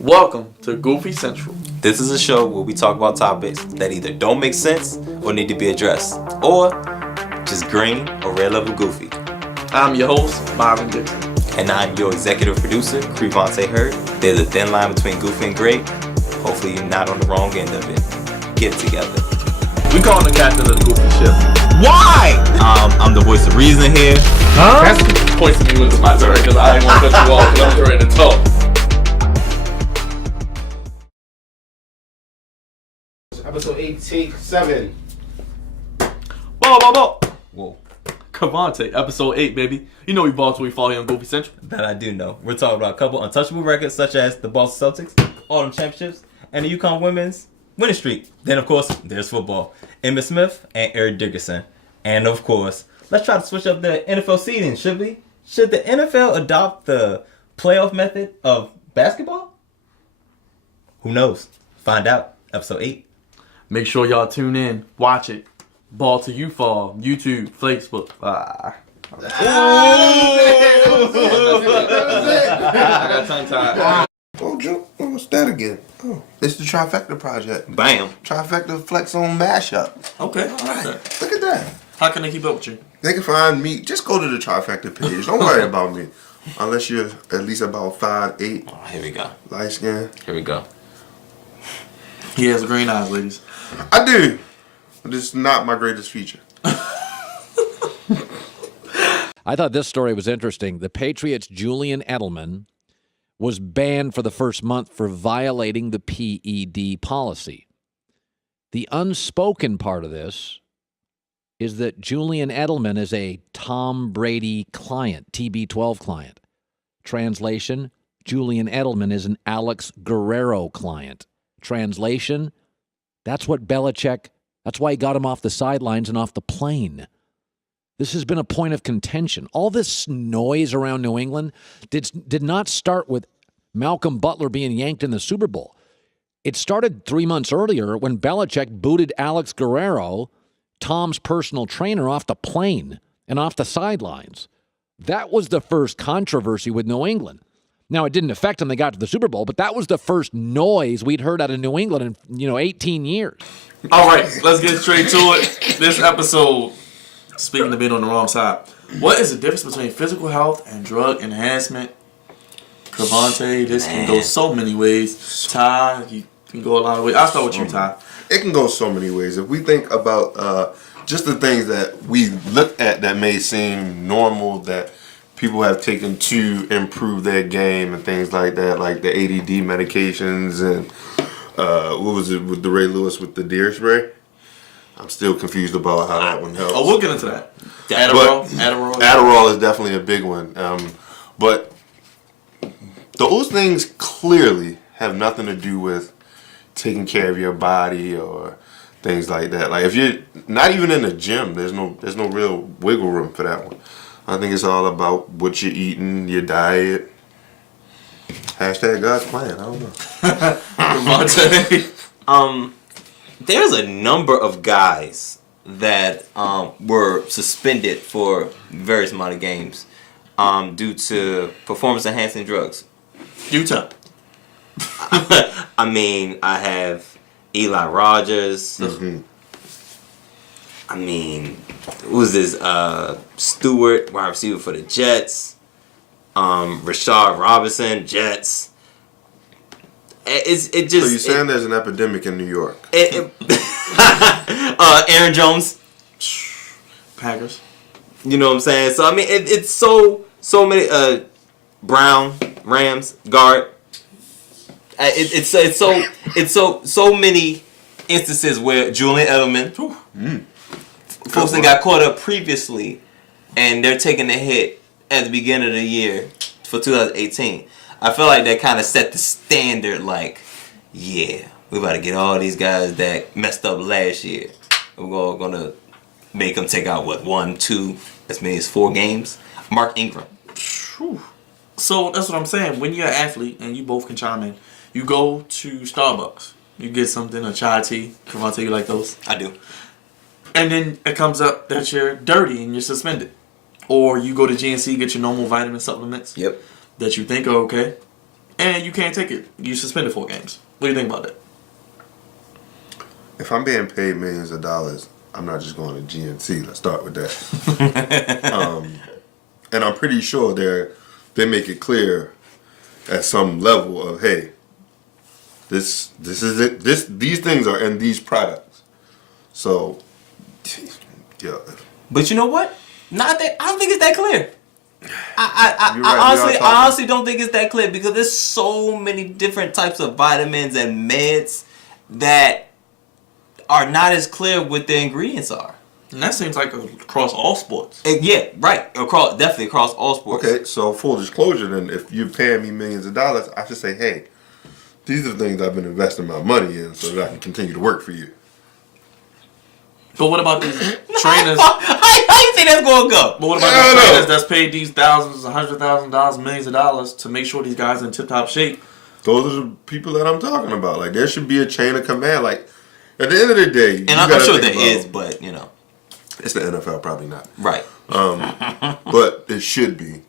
Welcome to Goofy Central. This is a show where we talk about topics that either don't make sense or need to be addressed, or just green or red level goofy. I'm your host, Byron Dixon. And I'm your executive producer, Crevonte Hurde. There's a thin line between goofy and great. Hopefully you're not on the wrong end of it. Get it together. We call him the captain of the Goofy ship. Why? I'm the voice of reason here. Huh? Points to me when it's my turn because I didn't want to cut you off because I'm ready to talk. Episode 8, take 7. Whoa. Crevonte, episode 8, baby. You know we ball till we fall here on Goofy Central. That I do know. We're talking about a couple untouchable records such as the Boston Celtics, all them championships, and the UConn women's winning streak. Then, of course, there's football. Emmitt Smith and Eric Dickerson. And, of course, let's try to switch up the NFL seeding, should we? Should the NFL adopt the playoff method of basketball? Who knows? Find out. Episode 8. Make sure y'all tune in. Watch it. Ball till you fall. YouTube, Facebook. I got tongue tied. Oh, Joe, what's that again? Oh, it's the Trifecta Project. Bam. Trifecta Flex on Mashup. Okay. All right, look at that. How can they keep up with you? They can find me. Just go to the Trifecta page. Don't worry about me. Unless you're at least about 5'8", Oh, here we go. light skin. Here we go. He has green eyes, ladies. I do. But it's not my greatest feature. I thought this story was interesting. The Patriots' Julian Edelman was banned for the first month for violating the PED policy. The unspoken part of this is that Julian Edelman is a Tom Brady client, TB12 client. Translation, Julian Edelman is an Alex Guerrero client. Translation, that's what Belichick, that's why he got him off the sidelines and off the plane. This has been a point of contention. All this noise around New England did not start with Malcolm Butler being yanked in the Super Bowl. It started 3 months earlier when Belichick booted Alex Guerrero, Tom's personal trainer, off the plane and off the sidelines. That was the first controversy with New England. Now, it didn't affect them. They got to the Super Bowl, but that was the first noise we'd heard out of New England in, 18 years. All right, let's get straight to it. This episode, speaking of being on the wrong side, what is the difference between physical health and drug enhancement? Crevonte, this can go so many ways. Ty, you can go a lot of ways. I'll start with you, Ty. It can go so many ways. If we think about just the things that we look at that may seem normal that people have taken to improve their game and things like that, like the ADD medications and what was it with the Ray Lewis with the deer spray? I'm still confused about how that one helps. Oh, we'll get into that. Adderall is definitely a big one. But those things clearly have nothing to do with taking care of your body or things like that. Like if you're not even in the gym, there's no real wiggle room for that one. I think it's all about what you're eating, your diet. Hashtag God's plan. I don't know. Crevonte. There's a number of guys that were suspended for various amount of games due to performance-enhancing drugs. Utah. I mean, I have Eli Rogers. Mm-hmm. I mean, who's this? Stewart, wide receiver for the Jets. Rashard Robinson, Jets. It just. So you're saying there's an epidemic in New York? Aaron Jones, Packers. you know what I'm saying? So I mean, it's so many. Brown, Rams, guard. It's so many instances where Julian Edelman, folks that got caught up previously, and they're taking a hit at the beginning of the year for 2018. I feel like that kind of set the standard. Like, yeah, we about to get all these guys that messed up last year. We're gonna make them take out 1, 2, as many as 4 games. Mark Ingram. So that's what I'm saying. When you're an athlete, and you both can chime in, you go to Starbucks. You get something, a chai tea. Crevonte, you like those? I do. And then it comes up that you're dirty and you're suspended. Or you go to GNC, get your normal vitamin supplements. Yep. That you think are okay. and you can't take it. You suspended 4 games. What do you think about that? If I'm being paid millions of dollars, I'm not just going to GNC. Let's start with that. And I'm pretty sure they make it clear at some level of, hey, this is it. These things are in these products. So, yeah. But you know what? Not that I don't think it's that clear. You're right, I honestly don't think it's that clear because there's so many different types of vitamins and meds that are not as clear what the ingredients are. And that seems like across all sports. Yeah, right. Definitely across all sports. Okay, so full disclosure, then, if you're paying me millions of dollars, I should say, hey, these are the things I've been investing my money in so that I can continue to work for you. But what about these trainers? How you think that's going to go? But what about these trainers that's paid these thousands, $100,000, millions of dollars to make sure these guys are in tip-top shape? Those are the people that I'm talking about. Like, there should be a chain of command. Like, at the end of the day, and I'm sure there is, but you know, it's the NFL, probably not. Right. But it should be.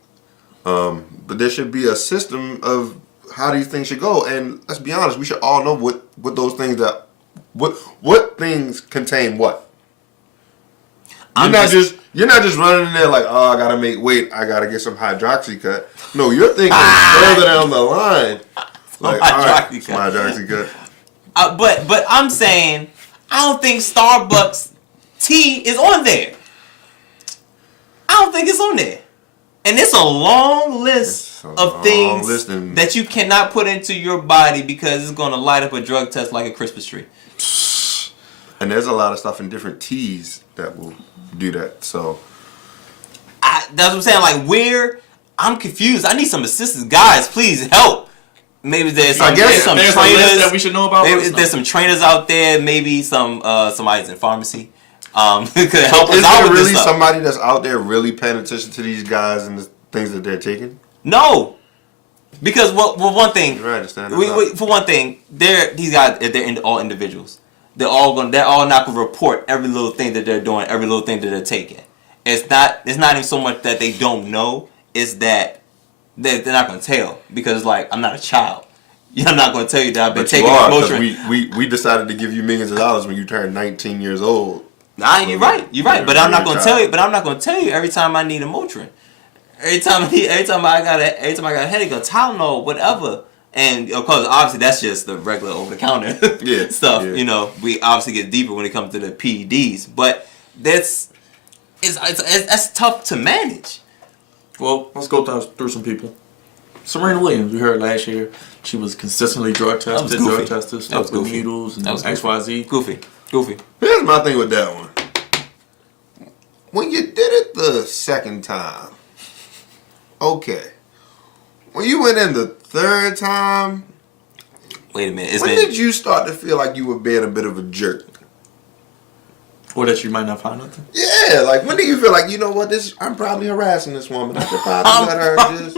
But there should be a system of how these things should go. And let's be honest, we should all know what those things what things contain what. You're not just running in there like, oh, I gotta make weight, I gotta get some hydroxy cut. No, you're thinking further down the line. Like, all right, some hydroxy cut. But I'm saying I don't think Starbucks tea is on there. I don't think it's on there. And it's a long list of things that you cannot put into your body because it's going to light up a drug test like a Christmas tree. And there's a lot of stuff in different teas that will do that. So that's what I'm saying. Like, I'm confused. I need some assistance. Guys, please help. Maybe there's some trainers that we should know about. Maybe there's some trainers out there. Maybe somebody's in pharmacy. Could help us is out there with really this somebody that's out there really paying attention to these guys and the things that they're taking? No, because one thing. You're right, for one thing, these guys they're all individuals. They're all not gonna report every little thing that they're doing, every little thing that they're taking. It's not even so much that they don't know. It's that they're not gonna tell because like I'm not a child. I'm not gonna tell you that I've been taking Motrin. We decided to give you millions of dollars when you turned 19 years old. Nah, you're right. But I'm not gonna tell you. But I'm not gonna tell you every time I need a Motrin. Every time I got a headache, a Tylenol, whatever. And of course, obviously, that's just the regular over the counter stuff. Yeah. You know, we obviously get deeper when it comes to the PEDs, but that's tough to manage. Well, let's go through some people. Serena Williams, we heard last year, she was consistently drug tested, stuck with needles and XYZ. Goofy. Here's my thing with that one. When you did it the second time, okay. When you went in the third time, wait a minute. When did you start to feel like you were being a bit of a jerk? Or that you might not find nothing? Yeah, like when did you feel like, you know what, I'm probably harassing this woman. I should probably let her just...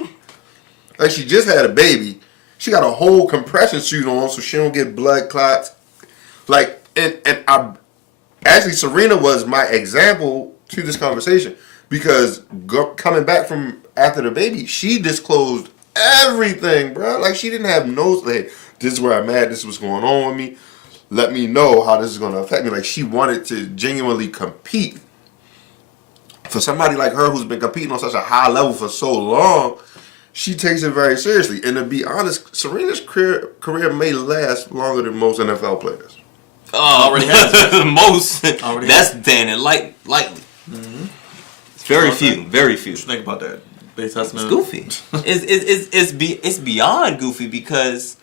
Like, she just had a baby. She got a whole compression suit on so she don't get blood clots. Like, and actually, Serena was my example to this conversation because coming back from after the baby, she disclosed everything, bro. Like, she didn't have no, hey, this is where I'm at, this is what's going on with me. Let me know how this is going to affect me. Like, she wanted to genuinely compete. For somebody like her who's been competing on such a high level for so long, she takes it very seriously. And to be honest, Serena's career may last longer than most NFL players. Already has. Most. That's Dan and lightly. Mm-hmm. Very few. What you think about that? It's goofy. It's beyond goofy because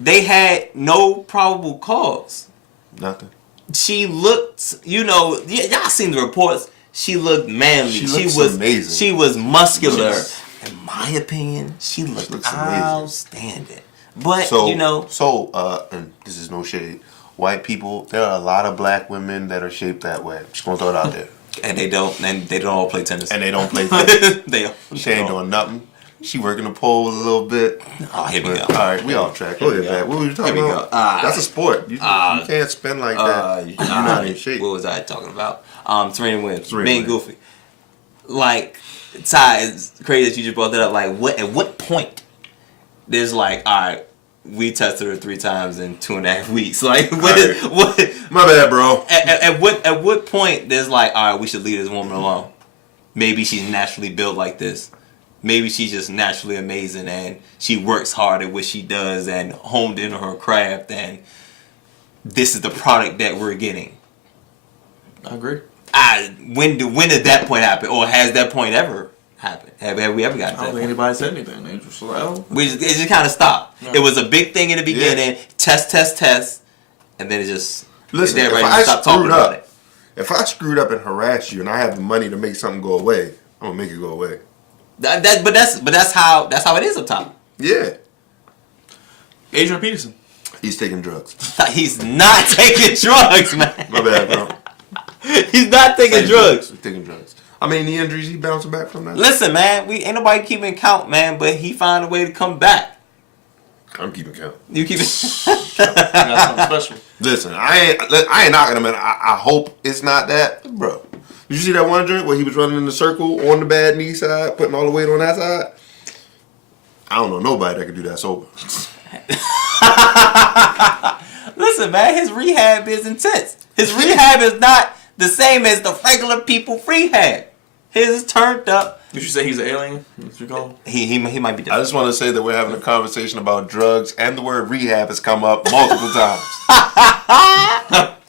they had no probable cause. Nothing. She looked, y'all seen the reports. She looked manly. She was amazing. She was muscular. Yes. In my opinion, she looked outstanding. But, and this is no shade. White people, there are a lot of black women that are shaped that way. I'm just gonna throw it out there. And they don't all play tennis. And they don't play tennis. She ain't doing nothing. She working the pole a little bit. Oh, here we go. All right, we off track. Go ahead, man. What were you talking about? That's a sport. You can't spin like that. You're not in shape. What was I talking about? Serena Williams. Being goofy. Like, Ty, it's crazy that you just brought that up. Like, at what point there's like, all right, we tested her 3 times in 2.5 weeks. Like, what? My bad, bro. At what point there's like, all right, we should leave this woman alone. Maybe she's naturally built like this. Maybe she's just naturally amazing and she works hard at what she does and honed into her craft, and this is the product that we're getting. I agree. When did that point happen, or has that point ever happened? Have we ever gotten to that I don't think point? anybody said anything. They just like, oh. It just kind of stopped. Yeah. It was a big thing in the beginning. Test, and then it just Listen, if everybody I stopped talking screwed about up, it. if I screwed up and harassed you, and I have the money to make something go away, I'm gonna make it go away. But that's how it is up top. Yeah, Adrian Peterson. he's taking drugs. He's not taking drugs, man. My bad, bro. He's not taking drugs. He's taking drugs. I mean, the injuries he bouncing back from that. Listen, man, we ain't nobody keeping count, man, but he found a way to come back. I'm keeping count. You keep it. Got something special. Listen, I ain't knocking him, and I hope it's not that, bro. Did you see that one joint where he was running in the circle on the bad knee side, putting all the weight on that side? I don't know nobody that could do that sober. Listen, man, his rehab is intense. His rehab is not the same as the regular people rehab. His is turned up. Did you say he's an alien? What you call him? He might be I different. just want to say that we're having a conversation about drugs, and the word rehab has come up multiple times.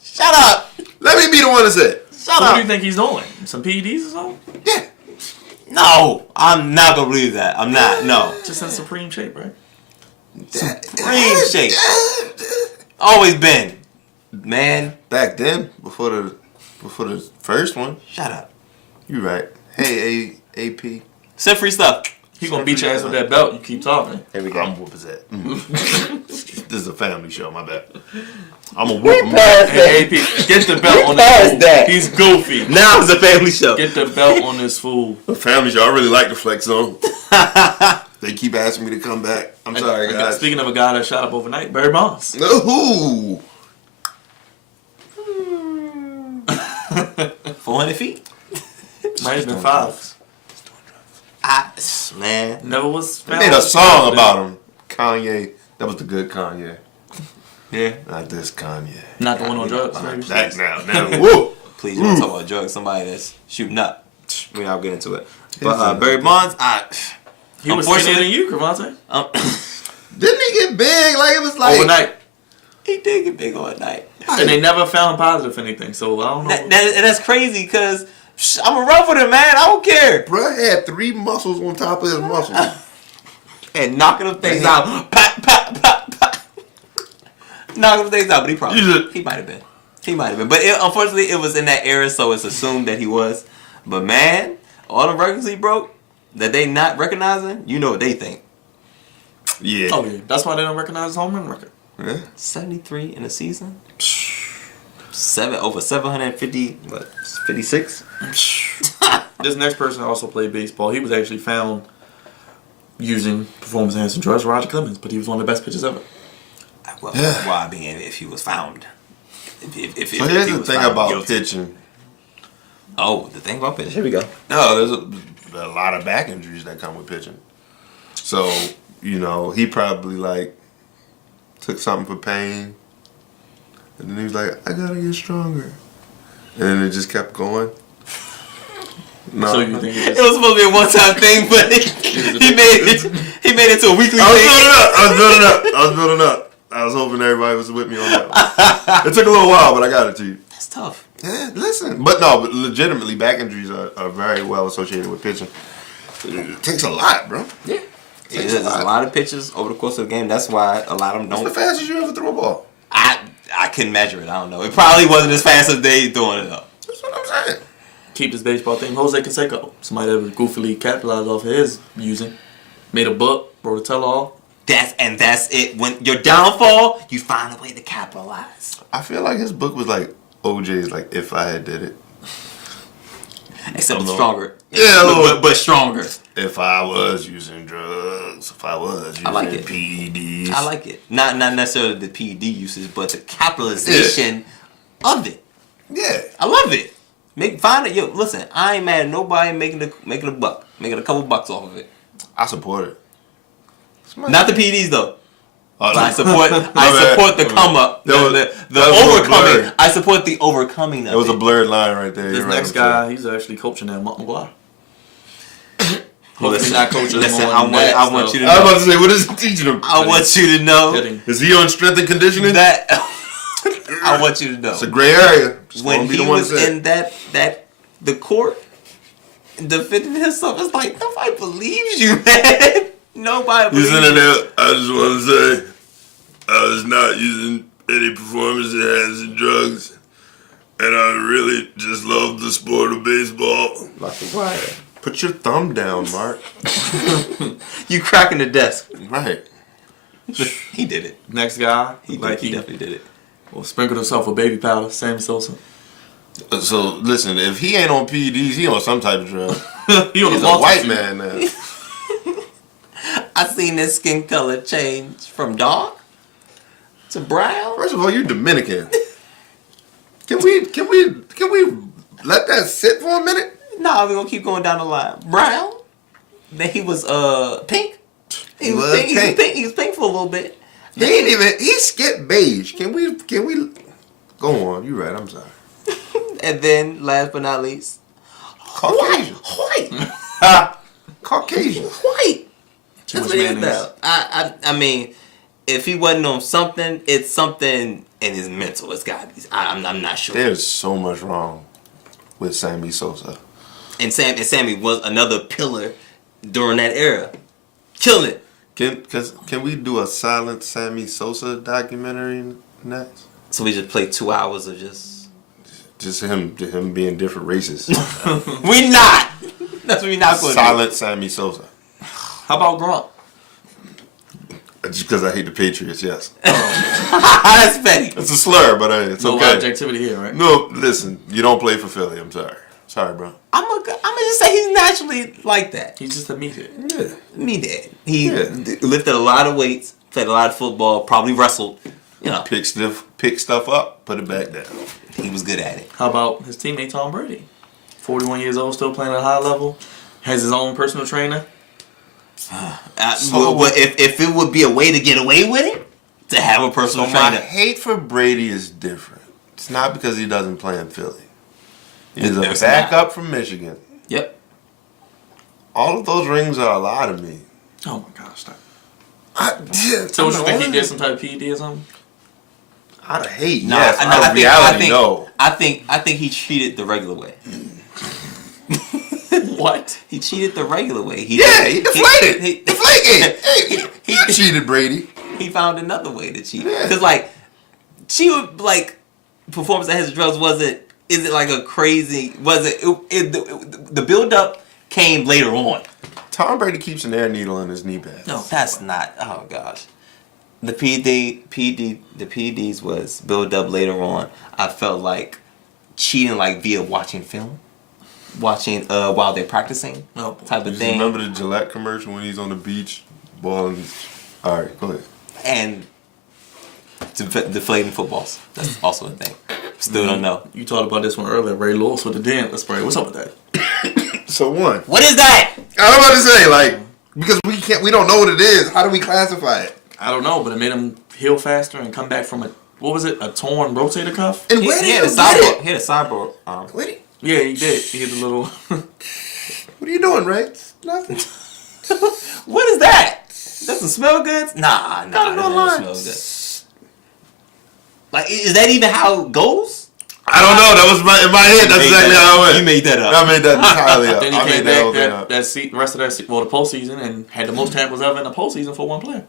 Shut up. Let me be the one to say it. Shut So what up. do you think he's doing? Some PEDs or something? Yeah. No, I'm not gonna believe that. I'm not. No. Just in supreme shape, right? Supreme shape. Always been. Man, Back then, before the first one, shut up. you right. Hey, AP. Send free stuff. He gonna beat your ass with that belt. You keep talking. Here we go. I'm whoop his ass. This is a family show, my bad. I'm gonna whoop him. Hey, AP, get the belt on this fool. that. He's goofy. Now it's a family show. Get the belt on this fool. A family show. I really like the flex zone. They keep asking me to come back. I'm sorry, guys. Speaking of a guy that shot up overnight, Barry Bonds. Ooh. 400 feet. Might have been 5. Man. Never was They found. made a song about him. Kanye. That was the good Kanye. Yeah. Not this Kanye. Not the one on drugs. Not maybe. that now. Woo. Please don't talk about drugs. Somebody that's shooting up. We're not getting into it. But Barry Bonds, He was skinnier than you, Crevonte. Didn't he get big? Like it was like Overnight. he did get big all night. And they never found positive anything, so I don't know. And that's crazy because I'm going to run with him, man. I don't care. Bruh had 3 muscles on top of his muscles. And knocking them things out. Pop, pop, pop, pop. Knocking them things out, but he might have been. He might have been. But unfortunately, it was in that era, so it's assumed that he was. But man, all the records he broke that they not recognizing, you know what they think. Yeah. Oh yeah, that's why they don't recognize his home run record. Yeah. 73 in a season. Over 750. What? 56. This next person also played baseball. He was actually found using performance enhancing drugs, Roger Clemens, but he was one of the best pitchers ever. Well, I mean, if he was found. So here's the thing about pitching. Oh, the thing about pitching. Here we go. No, there's a lot of back injuries that come with pitching. So, he probably like took something for pain. And then he was like, I gotta get stronger. And then it just kept going. No. So you think It was supposed to be a one-time thing, but he made it to a weekly I thing. was building up. I was hoping everybody was with me on that one. It took a little while, but I got it to you. That's tough. Yeah, listen. But legitimately, back injuries are very well associated with pitching. It takes a lot, bro. Yeah. There's a lot of pitches over the course of the game. That's why a lot of them What's don't. the fastest you ever threw a ball? I couldn't measure it. I don't know. It probably wasn't as fast as they doing it though. That's what I'm saying. keep this baseball thing? Jose Canseco, somebody that was goofily capitalized off of his using, made a buck, wrote a tell-all. That's it. When your downfall, you find a way to capitalize. I feel like his book was like OJ's, like If I Had Did It. Except it's stronger. Yeah, a little. but stronger. If I was using drugs, if I was using like it. PEDs. I like it. Not necessarily the PED usage, but the capitalization of it. Yeah. I love it. Find it. Yo, listen, I ain't mad at nobody making a buck, making a couple bucks off of it. I support it. Not the PEDs though. Oh, I support the come up. The overcoming. I support the overcoming of it. It was a blurred line right there. This next guy, he's actually coaching at Mark McGuire. Hopefully not coaching him on I want you to know. I was about to say, what is he teaching him? I want you to know Is he on strength and conditioning? that. I want you to know. It's a gray area. Just When be he the one was to say. in the court defending himself, it's like nobody believes you, man. Nobody believes He's you. in there. I just want to say, I was not using any performance enhancing drugs, and I really just love the sport of baseball. Like what? Put your thumb down, Mark. You cracking the desk. Right. He did it. Next guy, He definitely did it. Well, sprinkled himself with baby powder. Sammy Sosa. So listen, if he ain't on PEDs, he on some type of drug. He's a white man now. I seen his skin color change from dark to brown. First of all, you're Dominican. Can we let that sit for a minute? Nah, we're gonna keep going down the line. Brown. Then he was pink. He was pink. He was pink for a little bit. He skipped beige. Can we go on? You right, I'm sorry. And then last but not least, Caucasian. white. Caucasian. White. Too That's much what it is mayonnaise. now. I mean, if he wasn't on something, it's something in his mental. It's got to be. I'm not sure. There's so much wrong with Sammy Sosa. And Sammy was another pillar during that era, killing it. Can we do a silent Sammy Sosa documentary next? So we just played 2 hours of Just him being different races. We not. That's what we not going to do. Silent Sammy Sosa. How about Gronk? Just because I hate the Patriots, yes. That's petty. It's a slur, but it's No okay. objectivity here, right? No, listen, you don't play for Philly. I'm sorry. Sorry, bro. I'm gonna just say he's naturally like that. He's just a meathead. Yeah. Me dad. He lifted a lot of weights, played a lot of football, probably wrestled. You know, Pick stuff up, put it back down. he was good at it. How about his teammate Tom Brady? 41 years old, still playing at a high level. Has his own personal trainer. If it would be a way to get away with it, to have a personal My trainer. hate for Brady is different. It's not because he doesn't play in Philly. He's a It's backup from Michigan. Yep. All of those rings are a lot of me. Oh my gosh, stop. So So you think he did some type of PED or something? Out of hate, No, yes. I Out of reality, no. I think he cheated the regular way. What? He cheated the regular way. He deflated. Deflategate. Hey, he cheated Brady. He found another way to cheat. Yeah. Because performance that has drugs isn't like a crazy, the build up came later on. Tom Brady keeps an air needle in his knee pad. No, that's not, oh gosh. The PEDs was build up later on. I felt like cheating like via watching film. Watching while they're practicing type of thing. Remember the Gillette commercial when he's on the beach balling? All right, go ahead. And deflating footballs. That's also a thing. Still don't know. You talked about this one earlier. Ray Lewis with the dent spray. What's up with that? So one. What is that? I was about to say, because we don't know what it is. How do we classify it? I don't know, but it made him heal faster and come back from a torn rotator cuff? And He where had did a you get it? cyborg. He had a cyborg. Yeah, he did. He had a little. What are you doing, Ray? Nothing. What is that? Doesn't smell good? Nah, Gotta that go doesn't line. smell good. Like, is that even how it goes? I don't know. That was in my head. That's exactly how it went. You made that up. I made that entirely up. Then he I came made that whole back thing up. the rest of the postseason and had the most tackles ever in the postseason for one player.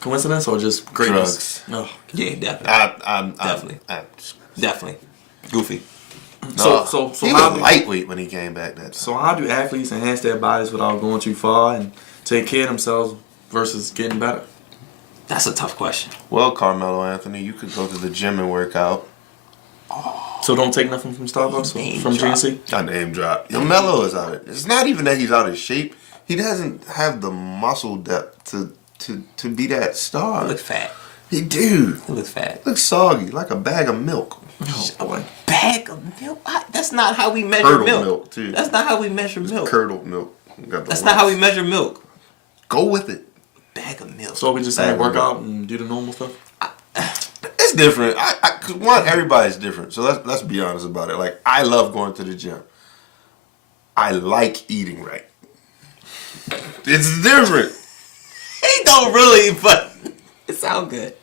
Coincidence or just greatness? Drugs. Oh. Yeah, definitely. Definitely. Definitely. Goofy. So he was lightweight when he came back that time. So how do athletes enhance their bodies without going too far and take care of themselves versus getting better? That's a tough question. Well, Carmelo Anthony, you could go to the gym and work out. So don't take nothing from Starbucks or from GNC? I name drop. Yo, Melo is out of it's not even that he's out of shape. He doesn't have the muscle depth to be that star. He looks fat. He do. He looks fat. Looks soggy, like a bag of milk. Oh boy. Bag of milk? That's not how we measure Curdled milk. milk, too. That's not how we measure milk. Curdled milk. That's not how we measure milk. Go with it. Bag of milk. So we just saying work out and do the normal stuff? It's different. Cause one, everybody's different. So let's be honest about it. Like, I love going to the gym. I like eating right. It's different. He don't really, but it sounds good.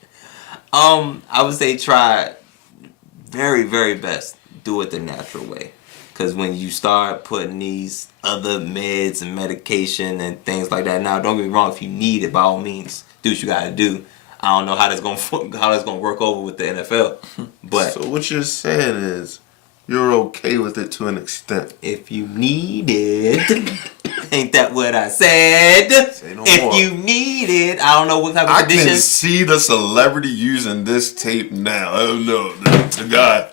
I would say try very, very best. Do it the natural way. Because when you start putting these other meds and medication and things like that, now don't get me wrong, if you need it, by all means, do what you gotta do. I don't know how that's gonna work over with the NFL, but So what you're saying is you're okay with it to an extent. if you need it, ain't that what I said? Say no If more. you need it, I don't know what type of I can conditions. see the celebrity using this tape now. I don't know. The guy,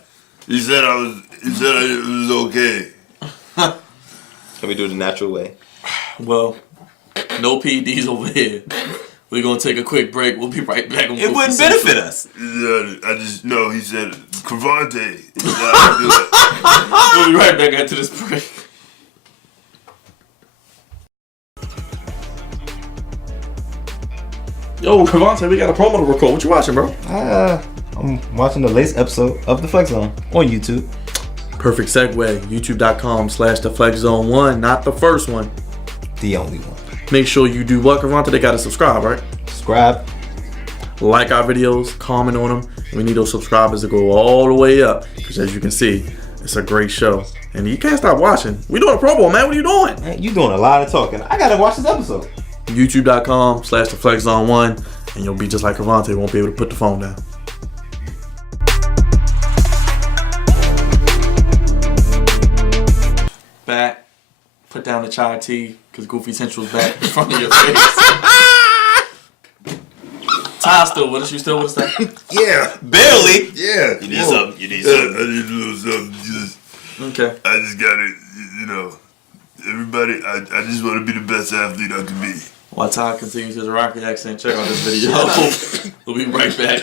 he said it was okay. Can we do it the natural way? Well, no PEDs over here. We're going to take a quick break. We'll be right back. On It Goofy wouldn't Central. benefit us. I just know he said Crevonte. He said I We'll be right back after this break. Yo, Crevonte, we got a promo to record. What you watching, bro? I'm watching the latest episode of The Flex Zone on YouTube. Perfect segue. YouTube.com/theflexzone1, not the first one. The only one. Make sure you do what, Crevonte? They got to subscribe, right? Subscribe. Like our videos, comment on them. We need those subscribers to go all the way up. Because as you can see, it's a great show. And you can't stop watching. We doing a promo, man. What are you doing? Man, you doing a lot of talking. I gotta watch this episode. YouTube.com/theflexzone1. And you'll be just like Crevonte. Won't be able to put the phone down. Back. Put down the chai tea. Because Goofy Central's back in front of your face. Ty still with us. You still with us? Ty? Yeah. Barely. Yeah. You need something. You need Yeah, something. I need a little something. Okay. I just got to, everybody, I just want to be the best athlete I can be. While Ty continues his Rocky accent, check out this video. We'll be right back.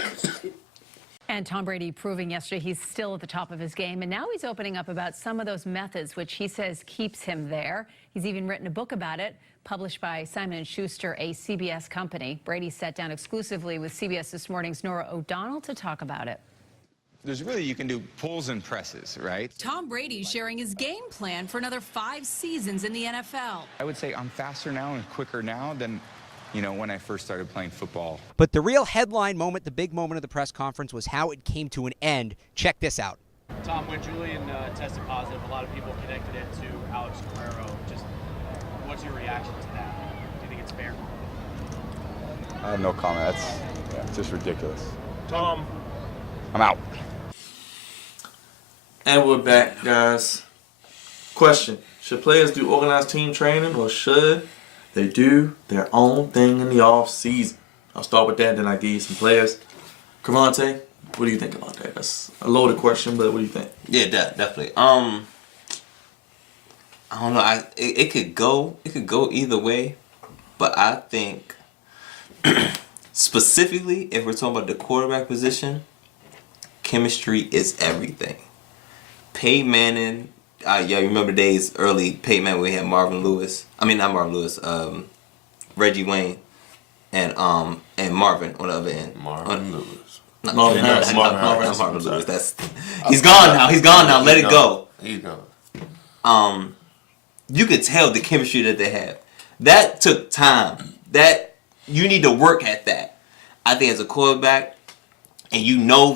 And Tom Brady proving yesterday he's still at the top of his game. And now he's opening up about some of those methods, which he says keeps him there. He's even written a book about it, published by Simon & Schuster, a CBS company. Brady sat down exclusively with CBS This Morning's Norah O'Donnell to talk about it. You can do pulls and presses, right? Tom Brady sharing his game plan for another 5 seasons in the NFL. I would say I'm faster now and quicker now than, when I first started playing football. But the real headline moment, the big moment of the press conference, was how it came to an end. Check this out. Tom, when Julian tested positive, a lot of people connected it to Alex Guerrero. Just what's your reaction to that? Do you think it's fair? I have no comment. That's just ridiculous. Tom. I'm out. And we're back, guys. Question. Should players do organized team training or should they do their own thing in the off season? I'll start with that, then I give you some players. Crevonte, what do you think about that? That's a loaded question, but what do you think? Yeah, definitely. I don't know. It could go either way, but I think specifically if we're talking about the quarterback position, chemistry is everything. Peyton Manning, remember days early Peyton Manning we had Reggie Wayne and Marvin on the other end. Marvin Lewis. Marvin Harrison. Not Marvin Lewis. He's gone now. Let it go. He's gone. You could tell the chemistry that they have. That took time. That you need to work at that. I think as a quarterback, and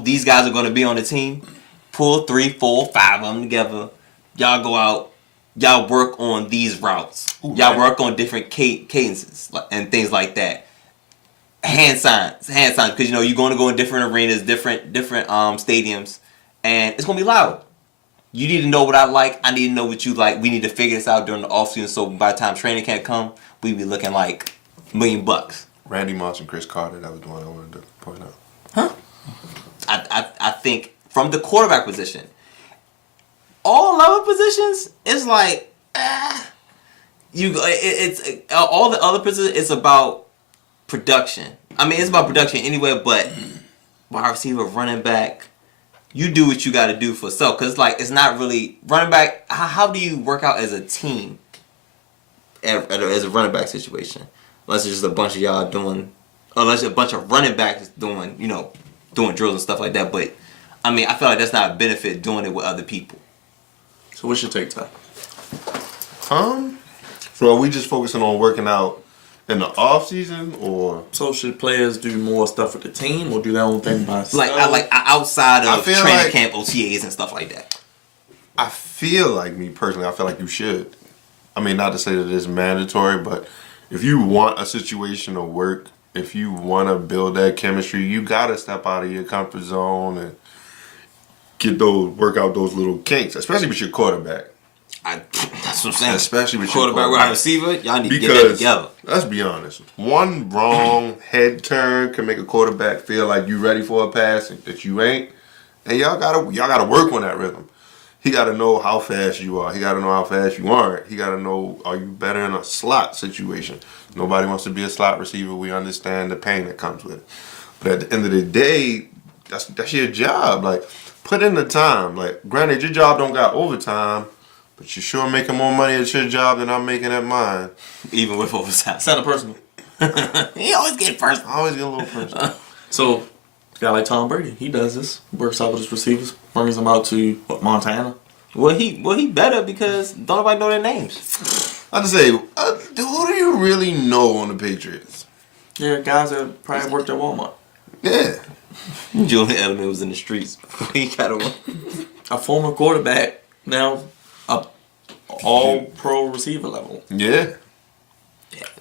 these guys are going to be on the team, pull 3, 4, 5 of them together. Y'all go out. Y'all work on these routes. Y'all work on different cadences and things like that. Hand signs, because you're going to go in different arenas, different stadiums, and it's going to be loud. You need to know what I like. I need to know what you like. We need to figure this out during the offseason so by the time training camp come, we be looking like $1 million. Randy Moss and Chris Carter, that was the one I wanted to point out. Huh? I think from the quarterback position, all other positions, it's like, it's all the other positions, it's about production. I mean, it's about production anyway, but wide receiver, running back, you do what you got to do for self. Because, it's not really running back. How do you work out as a team as a running back situation? unless it's just a bunch of y'all doing, unless a bunch of running backs doing, doing drills and stuff like that. But I mean, I feel like that's not a benefit doing it with other people. So what's your take, Ty? So are we just focusing on working out in the off season, or So should players do more stuff with the team or do their own thing by themselves? Like outside of feel training like- camp, OTAs and stuff like that. I feel like, me personally, I feel like you should. I mean, not to say that it's mandatory, but if you want a situation to work, if you want to build that chemistry, you gotta step out of your comfort zone and work out those little kinks, especially with your quarterback. That's what I'm saying. Especially with quarterback, your wide receiver, y'all need to get that together. Let's be honest. One wrong head turn can make a quarterback feel like you ready for a pass that you ain't. And y'all gotta work on that rhythm. He gotta know how fast you are. He gotta know how fast you aren't. He gotta know, are you better in a slot situation? Nobody wants to be a slot receiver. We understand the pain that comes with it. But at the end of the day, that's your job. Like, put in the time. Like, granted, your job don't got overtime, but you're sure making more money at your job than I'm making at mine. Even with overtime. Sounded personal. He always get first. I always get a little personal. So, a guy like Tom Brady, he does this. Works out with his receivers, brings them out to Montana. Well, he better because don't nobody know their names. I just say, who do you really know on the Patriots? Yeah, guys that probably worked at Walmart. Yeah. Julian Edelman was in the streets before he got away. A former quarterback, now a all-pro receiver level. Yeah.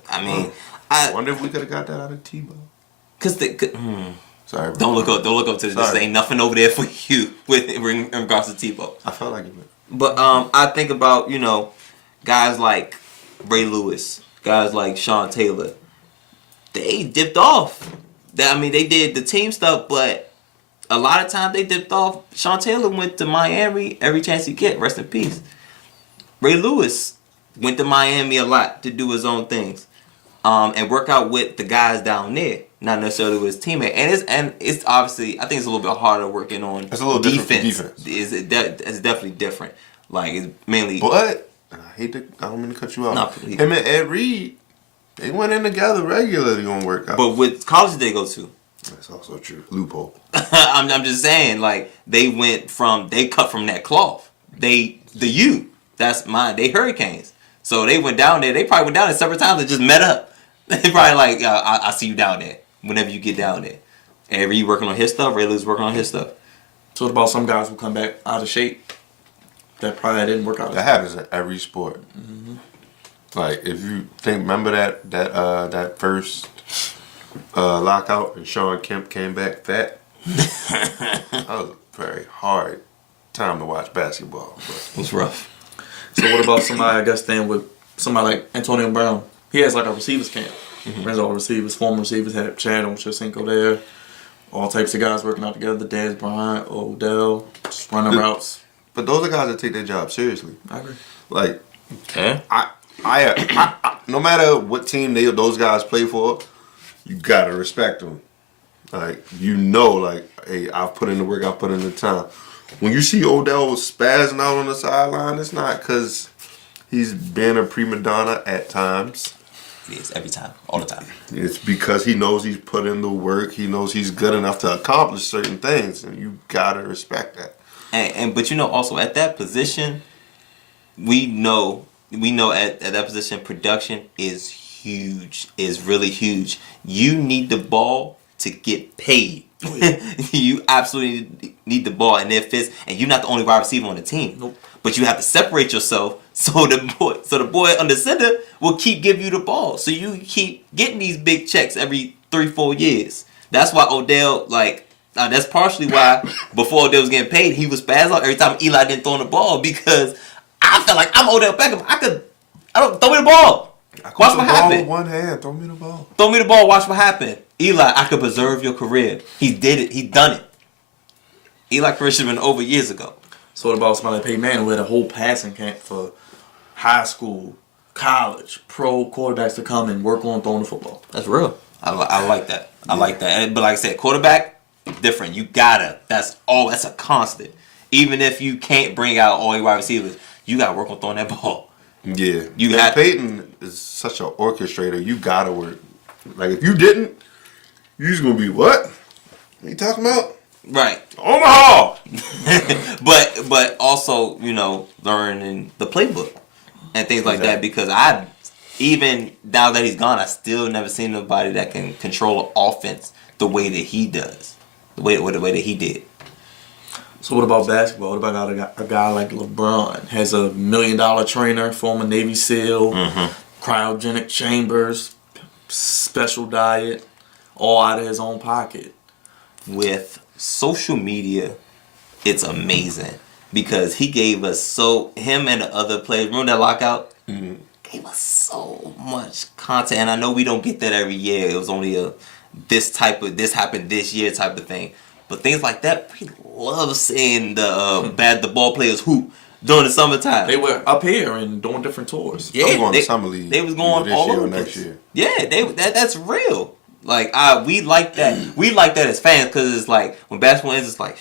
I mean, I wonder if we could have got that out of Tebow. Sorry. Don't look up to this. This ain't nothing over there for you in regards to Tebow. I felt like it. But I think about, guys like Ray Lewis, guys like Sean Taylor. They dipped off. They did the team stuff, but a lot of times they dipped off. Sean Taylor went to Miami every chance he get. Rest in peace. Ray Lewis went to Miami a lot to do his own things, and work out with the guys down there, not necessarily with his teammate. And it's obviously, I think it's a little bit harder working on it's a little defense. Different It's definitely different. Like, it's mainly. But I don't mean to cut you off. No, Him and Ed Reed, they went in together regularly on workouts. But what college did they go to? That's also true. Loophole. I'm just saying, like, they cut from that cloth. That's mine. They Hurricanes. So they went down there. They probably went down there several times and just met up. They probably like, I'll see you down there whenever you get down there. And Reed working on his stuff. Ray Lewis working on his stuff. So what about some guys who come back out of shape that probably didn't work out? That happens in every sport. Mm-hmm. Like, if you remember that first lockout and Sean Kemp came back fat? That was a very hard time to watch basketball. But it was rough. So what about somebody, I guess, staying with somebody like Antonio Brown? He has like a receivers camp. Brings all the receivers, former receivers, had Chad Ochocinco there. All types of guys working out together. Dez Bryant, Odell, just running routes. But those are guys that take their job seriously. I agree. Like, okay. I no matter what team those guys play for, you gotta respect them. Like, like, hey, I've put in the work, I've put in the time. When you see Odell spazzing out on the sideline, it's not because he's been a prima donna at times. He is every time, all the time. It's because he knows he's put in the work. He knows he's good enough to accomplish certain things, and you gotta respect that. But also at that position, we know at that position production is huge, is really huge. You need the ball to get paid. Oh, yeah. You absolutely need the ball, and you're not the only wide receiver on the team. Nope. But you have to separate yourself so the boy under center will keep giving you the ball. So you keep getting these big checks every 3-4 years. That's why Odell, that's partially why before Odell was getting paid, he was spazzing out every time Eli didn't throw the ball, because I felt like I'm Odell Beckham. Throw me the ball. Watch what happen. With one hand, throw me the ball. Throw me the ball. Watch what happen. Eli, I could preserve your career. He did it. He done it. Eli's career should have been over years ago. So what about somebody like Peyton Manning who had a whole passing camp for high school, college, pro quarterbacks to come and work on throwing the football? That's real. I like that. I like that. But like I said, quarterback, different. You gotta. That's a constant. Even if you can't bring out all your wide receivers, you gotta work on throwing that ball. Yeah. You And have- Peyton is such an orchestrator. You gotta work. Like, if you didn't, you just gonna be, what? What you talking about? Right. Omaha! but also, learning the playbook and things like that, because even now that he's gone, I still never seen nobody that can control an offense the way that he does. The way that he did. So what about basketball? What about a guy like LeBron? Has a $1 million trainer, former Navy SEAL, cryogenic chambers, special diet, all out of his own pocket. With social media, it's amazing because he gave us him and the other players, remember that lockout? Gave us so much content, and I know we don't get that every year. It was only this happened this year type of thing. But things like that, we love seeing the ball players hoop during the summertime. They were up here and doing different tours. Yeah, I'm going to summer league. They was going this all year over or the next place. year. Yeah, we like we like that. We like that as fans because it's like when basketball ends, it's like,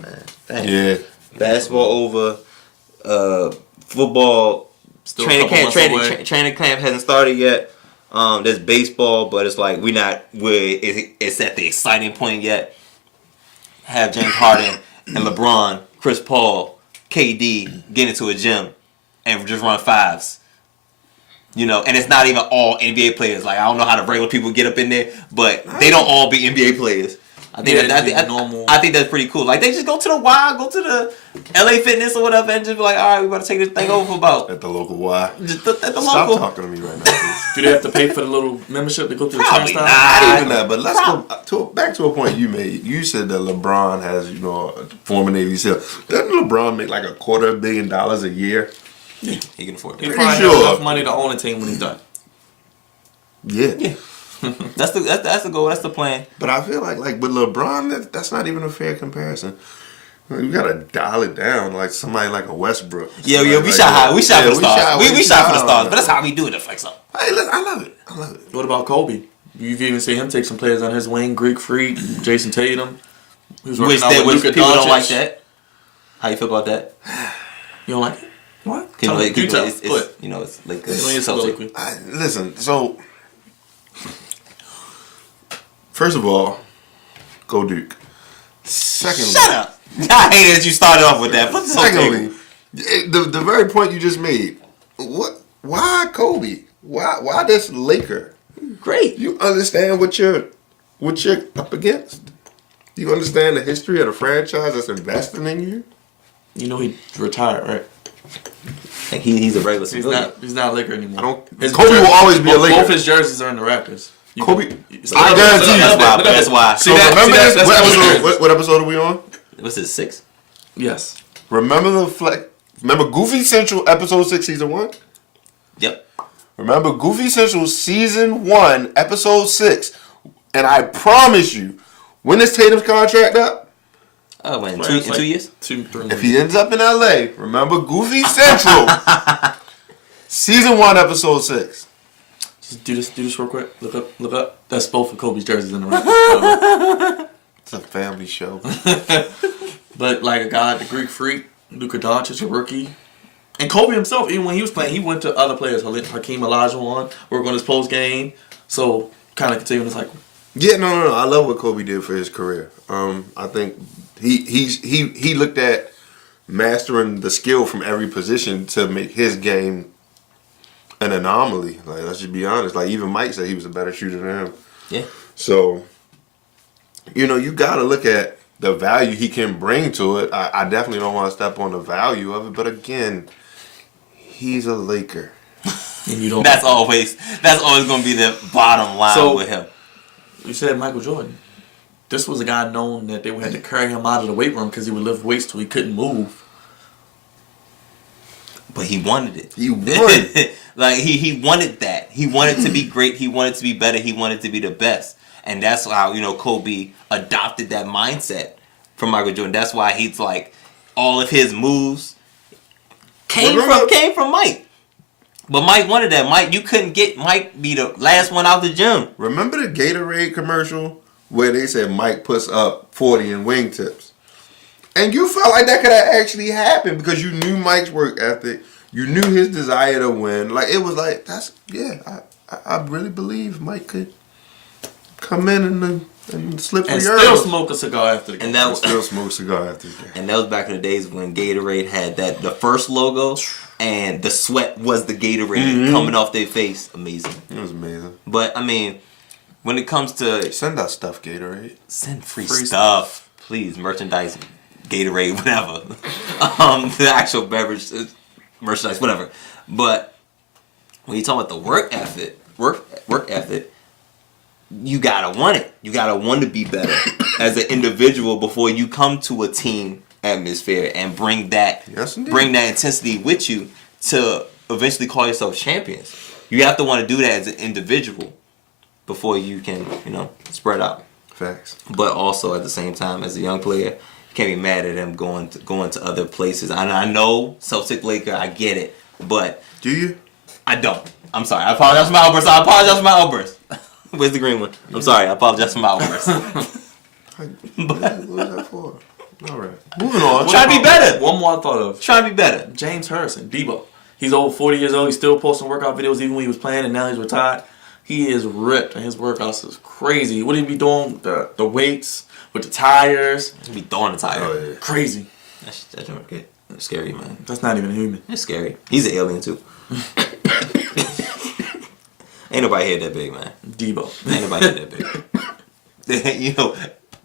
man, dang. Yeah. Basketball over, football. Still Training a couple camp hasn't started yet. There's baseball, but it's like it's at the exciting point yet. Have James Harden and LeBron, Chris Paul, KD get into a gym and just run fives. And it's not even all NBA players. Like, I don't know how the regular people get up in there, but they don't all be NBA players. I think I think that's pretty cool. Like, they just go to the Y, go to the LA Fitness or whatever, and just be like, all right, we about to take this thing over for about At the local Y. just at the Stop local. talking to me right now, please. Do they have to pay for the little membership to go to the Probably turnstile? Not even that, but let's go back to a point you made. You said that LeBron has, a former Navy SEAL. Doesn't LeBron make like $250 million a year? He can afford He it. probably sure. has enough money to own a team when he's done. Yeah. That's the goal. That's the plan. But I feel like with LeBron, that's not even a fair comparison. You gotta dial it down, like somebody like a Westbrook. Yeah, we Somebody shot like high. that. We shot for the stars. We shot for the high. stars. But that's how we do it at Flex Up. Hey, look, I love it. What about Kobe? You've even seen him take some players on his wing. Greek Freak, Jason Tatum. Who's Which working out with Luka people don't Doncic. like that. How you feel about that? You don't like it? What? You know, You tell. it's like It's soliloquy. Listen, so first of all, go Duke. Secondly, Shut up. I hate that you started off with that. But it's okay. Secondly, the very point you just made. What? Why Kobe? Why this Laker? Great. You understand what you're up against? You understand the history of the franchise that's investing in you? You know he retired, right? Like he's a regular He's civilian. not a Laker anymore. Kobe will always be a Laker. Both his jerseys are in the Raptors. Kobe, So I guarantee you. That's why. So remember this? What episode are we on? What's this, 6? Yes. Remember Remember Goofy Central episode 6 season 1? Yep. Remember Goofy Central season 1 episode 6, and I promise you, when is Tatum's contract up? Oh, when in It's 2 like years? 2-3 If he ends up in LA, remember Goofy Central season 1 episode 6. Just do this real quick. Look up. That's both of Kobe's jerseys in the Raptors. It's a family show. But like a guy like the Greek Freak, Luka Doncic, a rookie. And Kobe himself, even when he was playing, he went to other players. Hakeem Olajuwon, worked on his post game. So kind of continuing the cycle. Yeah, no. I love what Kobe did for his career. I think he looked at mastering the skill from every position to make his game an anomaly. Like, let's just be honest. Like, even Mike said he was a better shooter than him. Yeah. So, you got to look at the value he can bring to it. I definitely don't want to step on the value of it, but again, he's a Laker. And you don't. That's always going to be the bottom line with him. You said Michael Jordan. This was a guy known that they had to carry him out of the weight room because he would lift weights till he couldn't move. But he wanted it. He wanted Like, he wanted that. He wanted to be great. He wanted to be better. He wanted to be the best. And that's how, Kobe adopted that mindset from Michael Jordan. That's why he's like, all of his moves came from Mike. But Mike wanted that. Mike, you couldn't get Mike be the last one out the gym. Remember the Gatorade commercial where they said Mike puts up 40 in wingtips? And you felt like that could have actually happened because you knew Mike's work ethic. You knew his desire to win. Like it was like I really believe Mike could come in and slip and the still smoke a cigar after the game. And that was still smoke a cigar after the game. And that was back in the days when Gatorade had the first logo, and the sweat was the Gatorade coming off their face. Amazing. It was amazing. But I mean, when it comes to send us stuff, Gatorade. Send free stuff, please. Merchandise, Gatorade, whatever. The actual beverage, merchandise, whatever. But when you talk about the work ethic, you gotta want it. You gotta want to be better as an individual before you come to a team atmosphere and bring that intensity with you to eventually call yourself champions. You have to want to do that as an individual before you can, spread out. Facts. But also at the same time, as a young player, you can't be mad at them going to other places. I know Celtic Laker, I get it, but do you? I don't. I'm sorry. I apologize for my outburst. Where's the green one? I'm sorry. I apologize for my outburst. What was that for? All right. Moving on. Trying to be better. One more I thought of. Trying to be better. James Harrison, Debo. He's over 40 years old. He's still posting workout videos even when he was playing, and now he's retired. He is ripped, and his workouts is crazy. What he be doing? The weights with the tires. He be throwing the tire. Oh, yeah. Crazy. That's scary, man. That's not even a human. It's scary. He's an alien too. Ain't nobody head that big, man. Debo. Ain't nobody head that big.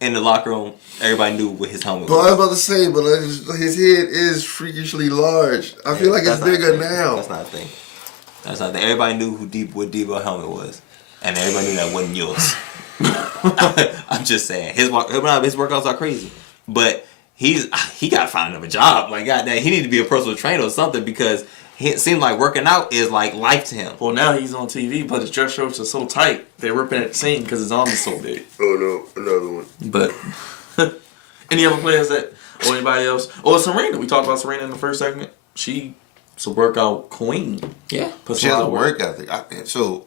In the locker room, everybody knew what his helmet was. But I was about to say, but his head is freakishly large. I feel like it's bigger now. That's not a thing. That's not a thing. Everybody knew what Debo's helmet was. And everybody knew that wasn't yours. I'm just saying. His workouts are crazy. But he got to find another job. Like, goddamn, he need to be a personal trainer or something because it seems like working out is like life to him. Well, now he's on TV, but his dress shirts are so tight, they're ripping at the seam because his arm is so big. Oh, no. Another one. But any other players or anybody else? Oh, Serena. We talked about Serena in the first segment. She's a workout queen. Yeah. She has a work ethic. So,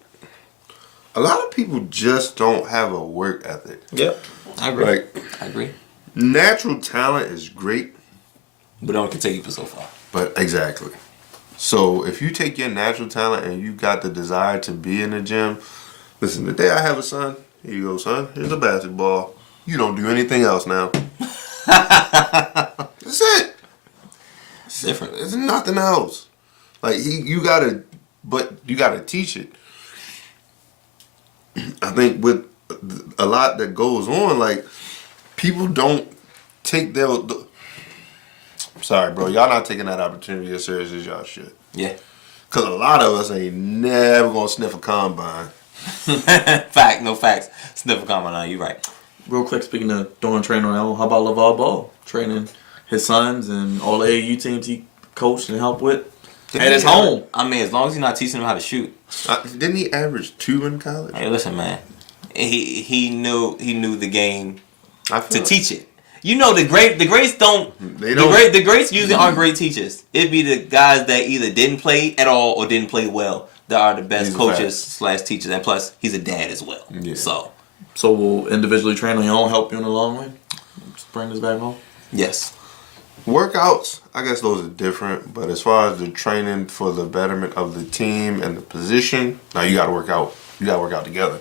a lot of people just don't have a work ethic. Yep. I agree. I agree. Natural talent is great. But it only can take you for so far. But exactly. So if you take your natural talent and you got the desire to be in the gym, listen, the day I have a son, here you go, son, here's a basketball. You don't do anything else now. That's it. It's different. There's nothing else. Like you gotta teach it. I think with a lot that goes on, like people don't take their. Sorry, bro. Y'all not taking that opportunity as serious as y'all should. Yeah. Because a lot of us ain't never going to sniff a combine. No facts. Sniff a combine. No, you're right. Real quick, speaking of doing training on how about LeVar Ball? Training his sons and all the AAU teams he coached and helped with at his home. I mean, as long as you're not teaching them how to shoot. Didn't he average 2 in college? Hey, listen, man. He knew the game to teach it. The greats don't. The greats usually aren't great teachers. It'd be the guys that either didn't play at all or didn't play well that are the best coaches / teachers. And plus, he's a dad as well. Yeah. So will individually train on your own help you in the long run? Just bring this back home. Yes. Workouts, I guess those are different. But as far as the training for the betterment of the team and the position, now you got to work out. You got to work out together.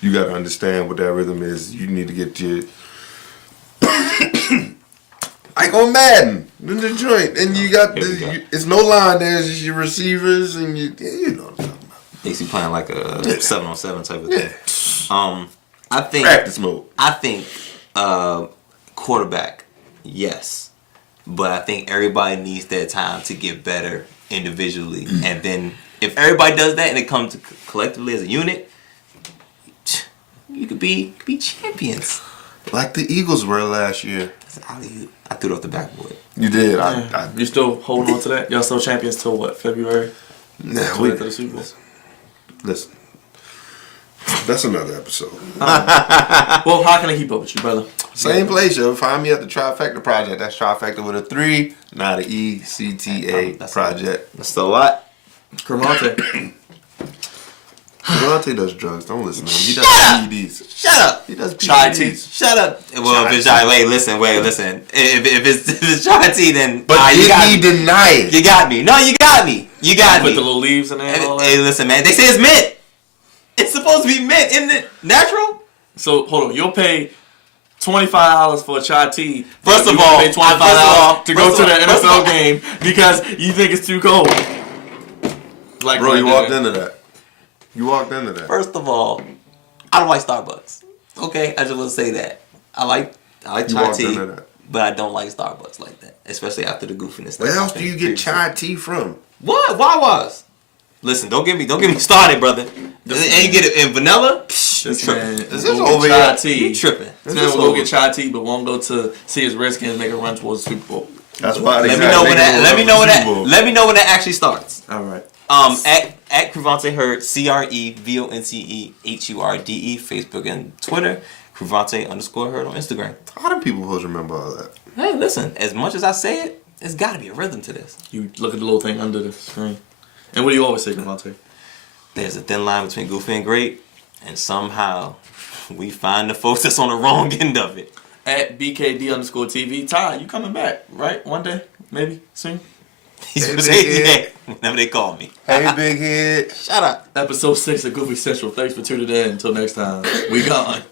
You got to understand what that rhythm is. You need to get your. Like on Madden, in the joint, and you got it's no line there. It's just your receivers and you know what I'm talking about. Basically playing like a 7-on-7 type of thing. I think practice mode. I think quarterback, yes, but I think everybody needs their time to get better individually, and then if everybody does that and it comes to collectively as a unit, you could be champions. Like the Eagles were last year. I threw it off the backboard. You did. You still holding on to that? Y'all still champions till what? February? Nah, we to the Super Bowl. Listen, that's another episode. Well, how can I keep up with you, brother? Same place, yo. Find me at the Trifecta Project. That's Trifecta with a 3, not an ECTA Project. That's still a lot. Crevonte. Crevonte does drugs. Don't listen to him. He does PEDs. Shut up. He does Chai PEDs. tea. Shut up. Well, if it's chai, wait, listen. If it's chai tea, then But you did got he me. deny it? You got me. No, you got me. You got Put me. the little leaves in there and all that. Hey, listen, man. They say it's mint. It's supposed to be mint, isn't it? Natural. So, hold on. You'll pay $25 for a chai tea. First of You all, pay $25 to go to the first of all- NFL game because you think it's too cold. Like Bro, you right walked there. into that. You walked into that. First of all, I don't like Starbucks. Okay, I just want to say that. I like You chai walked tea, into that. but I don't like Starbucks like that, especially after the goofiness. Where that else do happened you get previously. chai tea from? What? Why was? Listen, don't get me started, brother. And you get it in vanilla? This You tripping. man Is this will over get chai here? tea. You tripping. This man will go get chai tea, but won't go to see his Redskins make a run towards the Super Bowl. That's why they Let me know when that. Let me know when that. Super Bowl. Let me know when that actually starts. All right. At Crevonte Hurde, CREVONTEHURDE, Facebook and Twitter. Crevonte_Hurde on Instagram. How do people supposed to remember all that? Hey, listen. As much as I say it, there's got to be a rhythm to this. You look at the little thing under the screen. And what do you always say, Crevonte? There's a thin line between goofy and great, and somehow we find the folks that's on the wrong end of it. At BKD_TV. Ty, you coming back, right? One day? Maybe? Soon? He's Hey, gonna big say head. yeah whenever they call me. Hey, big head. Shut up. Episode 6 of Goofy Central. Thanks for tuning in. Until next time, we gone.